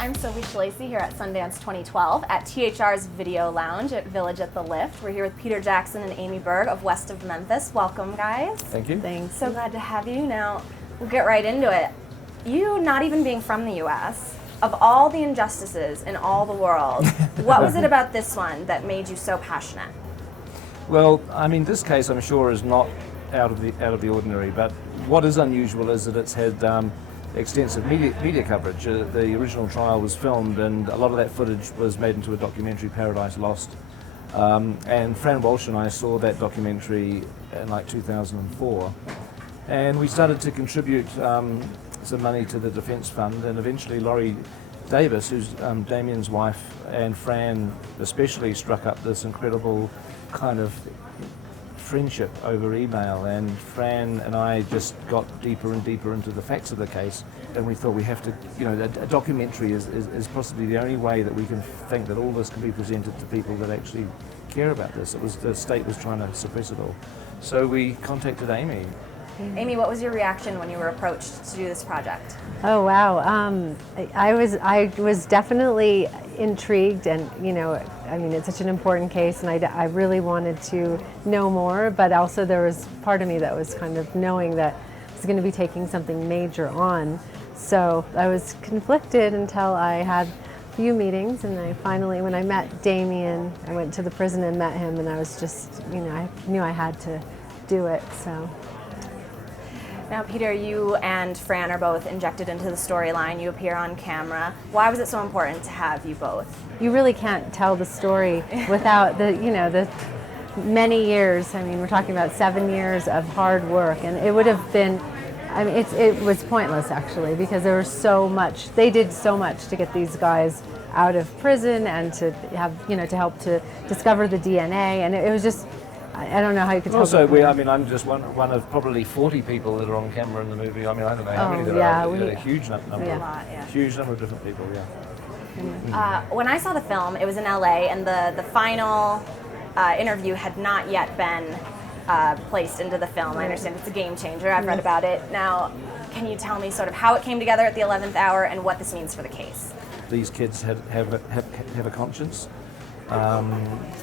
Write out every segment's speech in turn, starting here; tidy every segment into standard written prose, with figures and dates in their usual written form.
I'm Sophie Schlesy here at Sundance 2012 at THR's Video Lounge at Village at the Lift. We're here with Peter Jackson and Amy Berg of West of Memphis. Welcome, guys. Thank you. Thanks. So glad to have you. Now, we'll get right into it. You not even being from the U.S., of all the injustices in all the world, what was it about this one that made you so passionate? Well, I mean, this case I'm sure is not out of the ordinary, but what is unusual is that it's had extensive media coverage. The original trial was filmed, and a lot of that footage was made into a documentary, Paradise Lost. And Fran Walsh and I saw that documentary in like 2004, and we started to contribute some money to the Defence Fund, and eventually Laurie Davis, who's Damien's wife, and Fran especially struck up this incredible kind of friendship over email, and Fran and I just got deeper and deeper into the facts of the case, and we thought we have to, you know, a documentary is possibly the only way that we can think that all this can be presented to people that actually care about this. It was, the state was trying to suppress it all. So we contacted Amy. Amy, what was your reaction when you were approached to do this project? Oh wow, I was definitely intrigued, and you know, I mean, it's such an important case, and I really wanted to know more, but also there was part of me that was kind of knowing that I was going to be taking something major on. So I was conflicted until I had a few meetings, and I finally, when I met Damien, I went to the prison and met him, and I was just, you know, I knew I had to do it. So. Now, Peter, you and Fran are both injected into the storyline. You appear on camera. Why was it so important to have you both? You really can't tell the story without the, you know, the many years. I mean, we're talking about 7 years of hard work, and it would have been, I mean, it was pointless actually, because there was so much, they did so much to get these guys out of prison and to have, you know, to help to discover the DNA, and it was just, I don't know how you could tell. Also, I mean, I'm just one of probably 40 people that are on camera in the movie. I mean, I don't know how many there are. A huge number. A lot, yeah. Huge number of different people, yeah. When I saw the film, it was in LA, and the final interview had not yet been placed into the film. I understand it's a game changer. I've read about it. Now, can you tell me sort of how it came together at the 11th hour and what this means for the case? These kids have a conscience.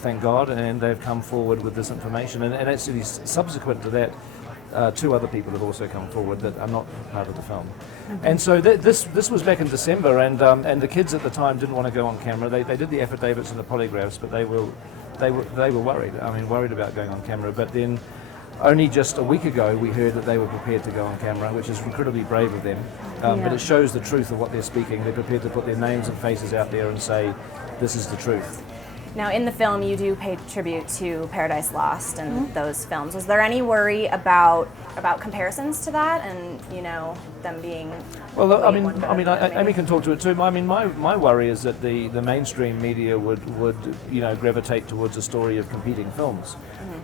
Thank God, and they've come forward with this information, and actually subsequent to that, 2 other people have also come forward that are not part of the film. And so this was back in December, and the kids at the time didn't want to go on camera. They did the affidavits and the polygraphs, but they were worried. I mean, worried about going on camera. But then, only just a week ago, we heard that they were prepared to go on camera, which is incredibly brave of them. But it shows the truth of what they're speaking. They're prepared to put their names and faces out there and say, this is the truth. Now, in the film, you do pay tribute to Paradise Lost and those films. Was there any worry about comparisons to that, and you know, them being? Well, Amy can talk to it too. I mean, my worry is that the mainstream media would you know, gravitate towards a story of competing films,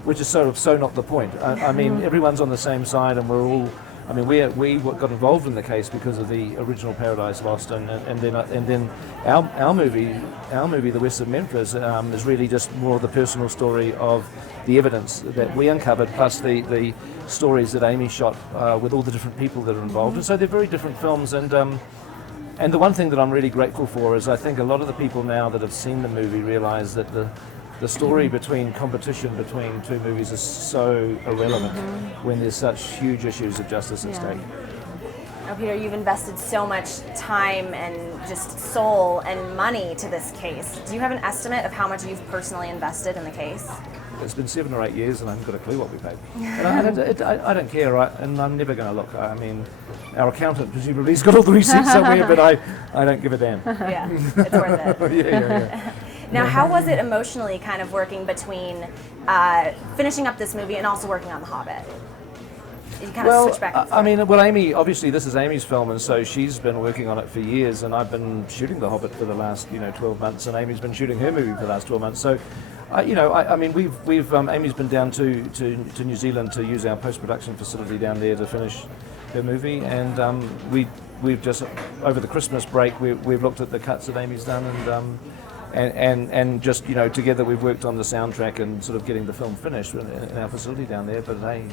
which is so not the point. I mean, everyone's on the same side, and we're all. I mean, we got involved in the case because of the original Paradise Lost, and then our movie, The West of Memphis, is really just more of the personal story of the evidence that we uncovered, plus the stories that Amy shot with all the different people that are involved. And so they're very different films, and the one thing that I'm really grateful for is I think a lot of the people now that have seen the movie realise that the story competition between 2 movies is so irrelevant when there's such huge issues of justice at stake. Now, Peter, you've invested so much time and just soul and money to this case. Do you have an estimate of how much you've personally invested in the case? It's been 7 or 8 years, and I haven't got a clue what we paid. And I don't care, and I'm never going to look. I mean, our accountant presumably has got all the receipts somewhere, but I don't give a damn. Yeah, it's worth it. Yeah. Now, how was it emotionally kind of working between finishing up this movie and also working on The Hobbit? You kind of switch back and forth. I mean, well, Amy, obviously this is Amy's film, and so she's been working on it for years, and I've been shooting The Hobbit for the last, 12 months, and Amy's been shooting her movie for the last 12 months. So, I mean, we've Amy's been down to New Zealand to use our post-production facility down there to finish her movie, and we've just, over the Christmas break, we've looked at the cuts that Amy's done, and just, together we've worked on the soundtrack and sort of getting the film finished in our facility down there. But hey,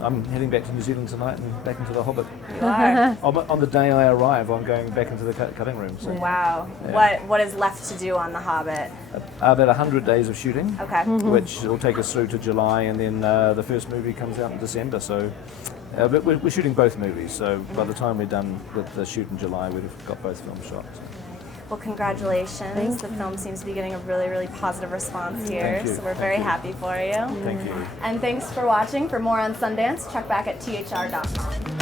I'm heading back to New Zealand tonight and back into the Hobbit. You are. On the day I arrive, I'm going back into the cutting room. So. Wow. Yeah. What is left to do on The Hobbit? About 100 days of shooting, Okay. which will take us through to July, and then the first movie comes out in December. So, but we're shooting both movies. So by the time we're done with the shoot in July, we've got both films shot. Well, congratulations. The film seems to be getting a really, really positive response here, Thank you. so we're very happy for you. Thank you. And thanks for watching. For more on Sundance, check back at thr.com.